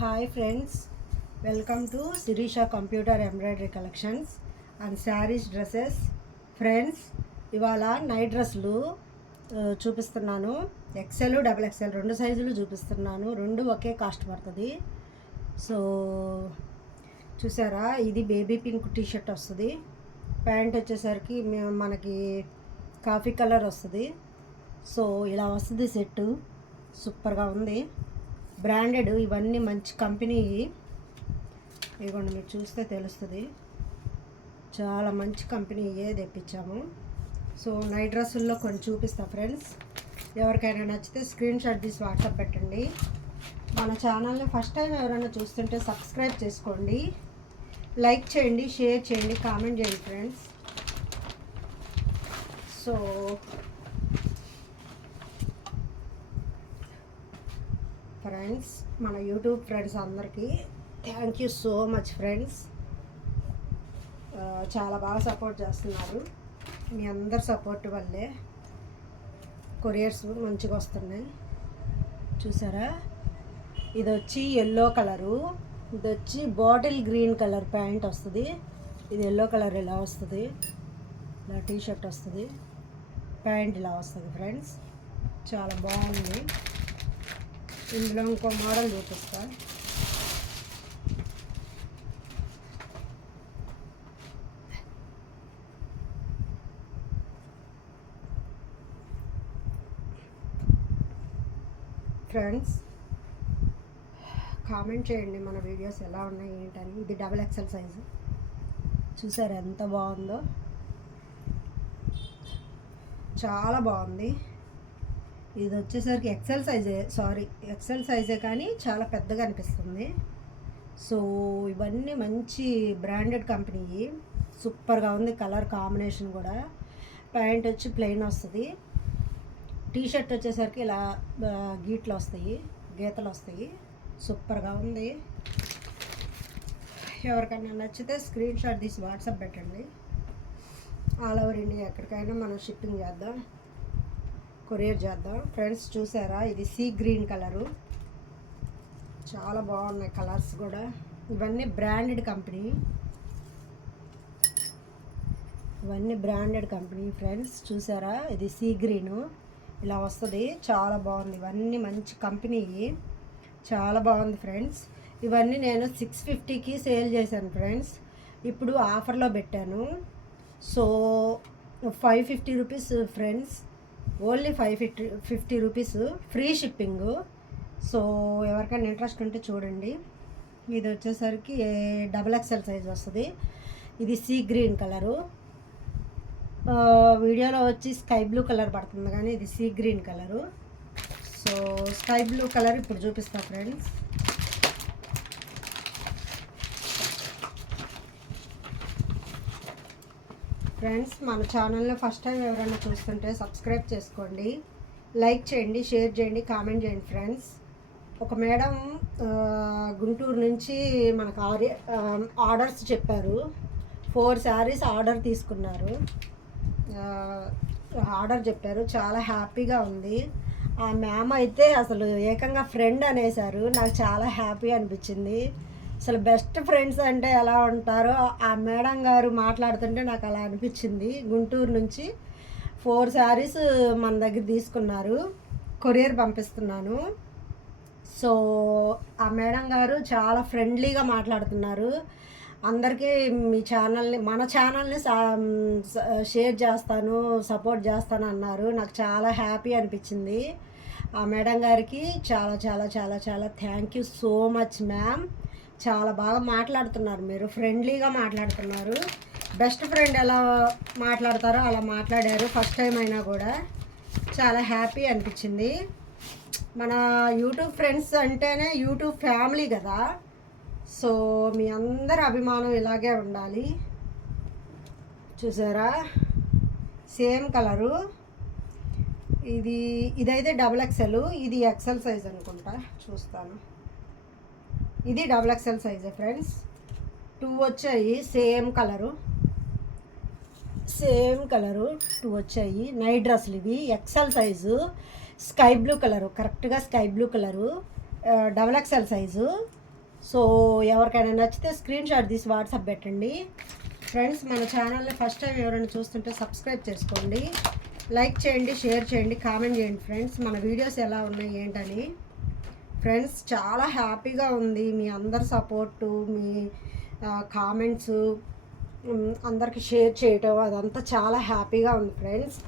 Hi friends, welcome to Shirisha computer embroidery collections and sarees dresses. Friends, ఇవాళ night డ్రెస్సులు చూపిస్తున్నాను. XL, double XL రెండు సైజులు చూపిస్తున్నాను. రెండు ఒకే కాస్ట్ పడుతుంది. సో చూసారా, ఇది బేబీ పింక్ టీషర్ట్ వస్తుంది. ప్యాంట్ వచ్చేసరికి మనకి కాఫీ కలర్ వస్తుంది. సో ఇలా వస్తుంది సెట్టు. సూపర్గా ఉంది. బ్రాండెడ్, ఇవన్నీ మంచి కంపెనీ. ఇదిగోండి, మీరు చూస్తే తెలుస్తుంది. చాలా మంచి కంపెనీ తెప్పించాము. సో నైట్ డ్రెస్సుల్లో కొన్ని చూపిస్తా ఫ్రెండ్స్. ఎవరికైనా నచ్చితే స్క్రీన్ షాట్ తీసి వాట్సాప్ పెట్టండి. మన ఛానల్ని ఫస్ట్ టైం ఎవరైనా చూస్తుంటే సబ్స్క్రైబ్ చేసుకోండి, లైక్ చేయండి, షేర్ చేయండి, కామెంట్ చేయండి ఫ్రెండ్స్. సో ఫ్రెండ్స్, మన యూట్యూబ్ ఫ్రెండ్స్ అందరికీ thank you so much friends. చాలా బాగా సపోర్ట్ చేస్తున్నారు. మీ అందరి సపోర్ట్ వల్లే కొరియర్స్ మంచిగా వస్తున్నాయి. చూసారా, ఇది వచ్చి ఎల్లో కలరు, ఇది వచ్చి బాటిల్ గ్రీన్ కలర్ ప్యాంట్ వస్తుంది. ఇది ఎల్లో కలర్ ఇలా వస్తుంది, ఇలా టీషర్ట్ వస్తుంది, ప్యాంట్ ఇలా వస్తుంది ఫ్రెండ్స్. చాలా బాగుంది. ఇందులో ఇంకో మోడల్ చూపిస్తా. ఫ్రెండ్స్, కామెంట్ చేయండి మన వీడియోస్ ఎలా ఉన్నాయి ఏంటని. ఇది డబుల్ ఎక్సెల్ సైజు. చూసారు ఎంత బాగుందో, చాలా బాగుంది. ఇది వచ్చేసరికి ఎక్సెల్ సైజే కానీ చాలా పెద్దగా అనిపిస్తుంది. సో ఇవన్నీ మంచి బ్రాండెడ్ కంపెనీ. సూపర్గా ఉంది. కలర్ కాంబినేషన్ కూడా. ప్యాంట్ వచ్చి ప్లెయిన్ వస్తుంది. టీషర్ట్ వచ్చేసరికి ఇలా గీతలు వస్తాయి. సూపర్గా ఉంది. ఎవరికైనా నచ్చితే స్క్రీన్ షాట్ తీసి వాట్సాప్ పెట్టండి. ఆల్ ఓవర్ ఇండియా ఎక్కడికైనా మనం షిప్పింగ్ చేద్దాం, కొరియర్ చేద్దాం ఫ్రెండ్స్. చూసారా, ఇది సీ గ్రీన్ కలరు. చాలా బాగున్నాయి కలర్స్ కూడా. ఇవన్నీ బ్రాండెడ్ కంపెనీ ఫ్రెండ్స్. చూసారా, ఇది సీ గ్రీను ఇలా వస్తుంది. చాలా బాగుంది. ఇవన్నీ మంచి కంపెనీ. చాలా బాగుంది ఫ్రెండ్స్. ఇవన్నీ నేను 650కి సేల్ చేశాను ఫ్రెండ్స్. ఇప్పుడు ఆఫర్లో పెట్టాను. So 550 rupees friends. Only 550 rupees, free shipping. So ఎవరికైనా ఇంట్రెస్ట్ ఉంటే చూడండి. ఇది వచ్చేసరికి డబుల్ ఎక్సెల్ సైజ్ వస్తుంది. ఇది సీ గ్రీన్ కలరు. వీడియోలో వచ్చి స్కై బ్లూ కలర్ పడుతుంది, కానీ ఇది sea green colour. So sky blue colour ఇప్పుడు చూపిస్తా ఫ్రెండ్స్. ఫ్రెండ్స్, మన ఛానల్ని ఫస్ట్ టైం ఎవరైనా చూస్తుంటే సబ్స్క్రైబ్ చేసుకోండి, లైక్ చేయండి, షేర్ చేయండి, కామెంట్ చేయండి ఫ్రెండ్స్. ఒక మేడం గుంటూరు నుంచి మనకు ఆర్డర్స్ చెప్పారు. 4 శారీస్ ఆర్డర్ తీసుకున్నారు. ఆర్డర్ చెప్పారు. చాలా హ్యాపీగా ఉంది. ఆ మ్యామ్ అయితే అసలు ఏకంగా ఫ్రెండ్ అనేసారు. నాకు చాలా హ్యాపీ అనిపించింది. అసలు బెస్ట్ ఫ్రెండ్స్ అంటే ఎలా ఉంటారో ఆ మేడం గారు మాట్లాడుతుంటే నాకు అలా అనిపించింది. గుంటూరు నుంచి 4 శారీస్ మన దగ్గర తీసుకున్నారు. కొరియర్ పంపిస్తున్నాను. సో ఆ మేడం గారు చాలా ఫ్రెండ్లీగా మాట్లాడుతున్నారు. అందరికీ మన ఛానల్ని షేర్ చేస్తాను, సపోర్ట్ చేస్తాను అన్నారు. నాకు చాలా హ్యాపీ అనిపించింది. ఆ మేడం గారికి చాలా చాలా చాలా చాలా thank you so much ma'am. చాలా బాగా మాట్లాడుతున్నారు. మీరు ఫ్రెండ్లీగా మాట్లాడుతున్నారు. బెస్ట్ ఫ్రెండ్ ఎలా మాట్లాడతారో అలా మాట్లాడారు. ఫస్ట్ టైం అయినా కూడా చాలా హ్యాపీ అనిపించింది. మన యూట్యూబ్ ఫ్రెండ్స్ అంటేనే యూట్యూబ్ ఫ్యామిలీ కదా. సో మీ అందరి అభిమానం ఇలాగే ఉండాలి. చూసారా, సేమ్ కలరు. ఇదైతే డబుల్ ఎక్సెల్, ఇది ఎక్సెల్ సైజ్ అనుకుంటా. చూస్తాను. ఇది డబుల్ ఎక్సెల్ సైజే ఫ్రెండ్స్. 2 వచ్చాయి. సేమ్ కలరు 2 వచ్చాయి. నైట్ డ్రెస్సులు ఇవి. XL size, sky blue colour, కరెక్ట్గా sky blue colour, double XL size. So ఎవరికైనా నచ్చితే స్క్రీన్ షాట్ తీసి వాట్సాప్ పెట్టండి ఫ్రెండ్స్. మన ఛానల్ని ఫస్ట్ టైం ఎవరైనా చూస్తుంటే సబ్స్క్రైబ్ చేసుకోండి, లైక్ చేయండి, షేర్ చేయండి, కామెంట్ చేయండి ఫ్రెండ్స్. మన వీడియోస్ ఎలా ఉన్నాయి ఏంటని ఫ్రెండ్స్. చాలా హ్యాపీగా ఉంది మీ అందరి సపోర్టు, మీ కామెంట్స్, అందరికి షేర్ చేయటం అదంతా చాలా హ్యాపీగా ఉంది ఫ్రెండ్స్.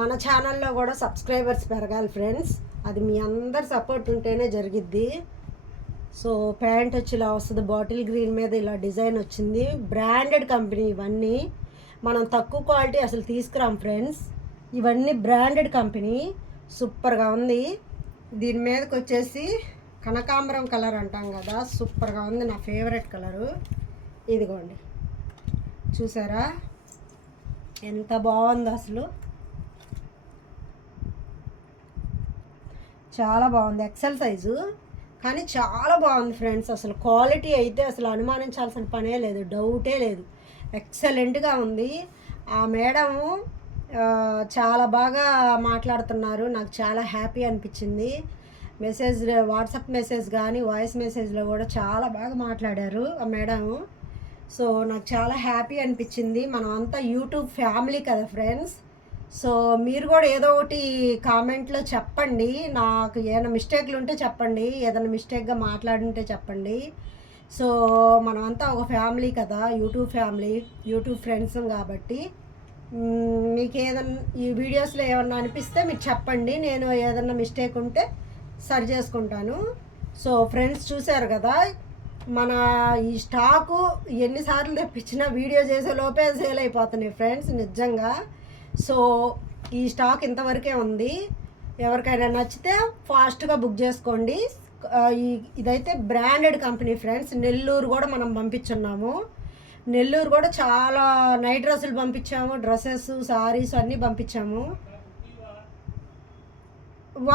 మన ఛానల్లో కూడా సబ్స్క్రైబర్స్ పెరగాలి ఫ్రెండ్స్, అది మీ అందరి సపోర్ట్ ఉంటేనే జరిగిద్ది. సో ప్యాంట్ వచ్చి ఇలా వస్తుంది, బాటిల్ గ్రీన్ మీద ఇలా డిజైన్ వచ్చింది. బ్రాండెడ్ కంపెనీ ఇవన్నీ, మనం తక్కువ క్వాలిటీ అసలు తీసుకురాం ఫ్రెండ్స్. ఇవన్నీ బ్రాండెడ్ కంపెనీ, సూపర్గా ఉంది. దీని మీదకి వచ్చేసి కనకాంబరం కలర్ అంటాం కదా, సూపర్గా ఉంది, నా ఫేవరెట్ కలరు. ఇదిగోండి చూసారా ఎంత బాగుందో, అసలు చాలా బాగుంది. ఎక్సెల్ సైజు కానీ చాలా బాగుంది ఫ్రెండ్స్. అసలు క్వాలిటీ అయితే అసలు అనుమానించాల్సిన పనే లేదు, డౌటే లేదు, ఎక్సలెంట్గా ఉంది. ఆ మేడము చాలా బాగా మాట్లాడుతున్నారు, నాకు చాలా హ్యాపీ అనిపించింది. మెసేజ్, వాట్సాప్ మెసేజ్ కానీ వాయిస్ మెసేజ్లో కూడా చాలా బాగా మాట్లాడారు ఆ మేడము. సో నాకు చాలా హ్యాపీ అనిపించింది. మనం అంతా యూట్యూబ్ ఫ్యామిలీ కదా ఫ్రెండ్స్. సో మీరు కూడా ఏదో ఒకటి కామెంట్లో చెప్పండి, నాకు ఏమైనా మిస్టేక్లు ఉంటే చెప్పండి, ఏదైనా మిస్టేక్గా మాట్లాడుంటే చెప్పండి. సో మనమంతా ఒక ఫ్యామిలీ కదా, యూట్యూబ్ ఫ్యామిలీ, యూట్యూబ్ ఫ్రెండ్స్ కాబట్టి మీకు ఏదన్నా ఈ వీడియోస్లో ఏమన్నా అనిపిస్తే మీరు చెప్పండి, నేను ఏదన్నా మిస్టేక్ ఉంటే సరి చేసుకుంటాను. సో ఫ్రెండ్స్ చూశారు కదా, మన ఈ స్టాకు ఎన్నిసార్లు తెప్పించినా వీడియో చేసే లోపే సేల్ అయిపోతున్నాయి ఫ్రెండ్స్ నిజంగా. సో ఈ స్టాక్ ఇంతవరకే ఉంది, ఎవరికైనా నచ్చితే ఫాస్ట్గా బుక్ చేసుకోండి. ఇదైతే బ్రాండెడ్ కంపెనీ ఫ్రెండ్స్. నెల్లూరు కూడా మనం పంపించున్నాము, నెల్లూరు కూడా చాలా నైట్ డ్రెస్సులు పంపించాము, డ్రెస్సెస్, సారీస్ అన్నీ పంపించాము.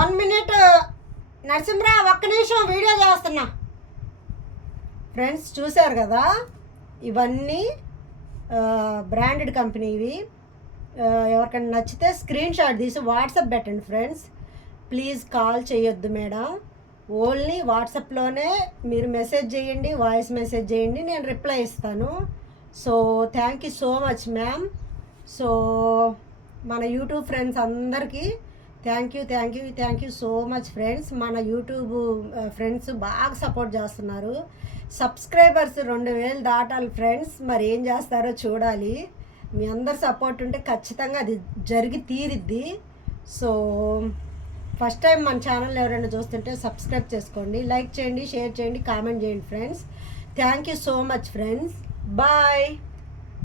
1 minute నరసింహరా, ఒక్క నిమిషం వీడియో చేస్తున్నా ఫ్రెండ్స్. చూశారు కదా, ఇవన్నీ బ్రాండెడ్ కంపెనీ ఇవి. ఎవరికైనా నచ్చితే స్క్రీన్ షాట్ తీసి వాట్సాప్ పెట్టండి ఫ్రెండ్స్. ప్లీజ్ కాల్ చేయొద్దు మేడం, ఓన్లీ వాట్సాప్లోనే మీరు మెసేజ్ చేయండి, వాయిస్ మెసేజ్ చేయండి, నేను రిప్లై ఇస్తాను. So thank you so much ma'am. So మన యూట్యూబ్ ఫ్రెండ్స్ అందరికీ thank you so much friends. మన యూట్యూబ్ ఫ్రెండ్స్ బాగా సపోర్ట్ చేస్తున్నారు. సబ్స్క్రైబర్స్ 2000 దాటాలి ఫ్రెండ్స్, మరి ఏం చేస్తారో చూడాలి. మీ అందరు సపోర్ట్ ఉంటే ఖచ్చితంగా అది జరిగి తీరిద్ది. సో ఫస్ట్ టైం మన ఛానల్ ఎవరైనా చూస్తుంటే సబ్స్క్రైబ్ చేసుకోండి, లైక్ చేయండి, షేర్ చేయండి, కామెంట్ చేయండి friends. Thank you so much friends. Bye.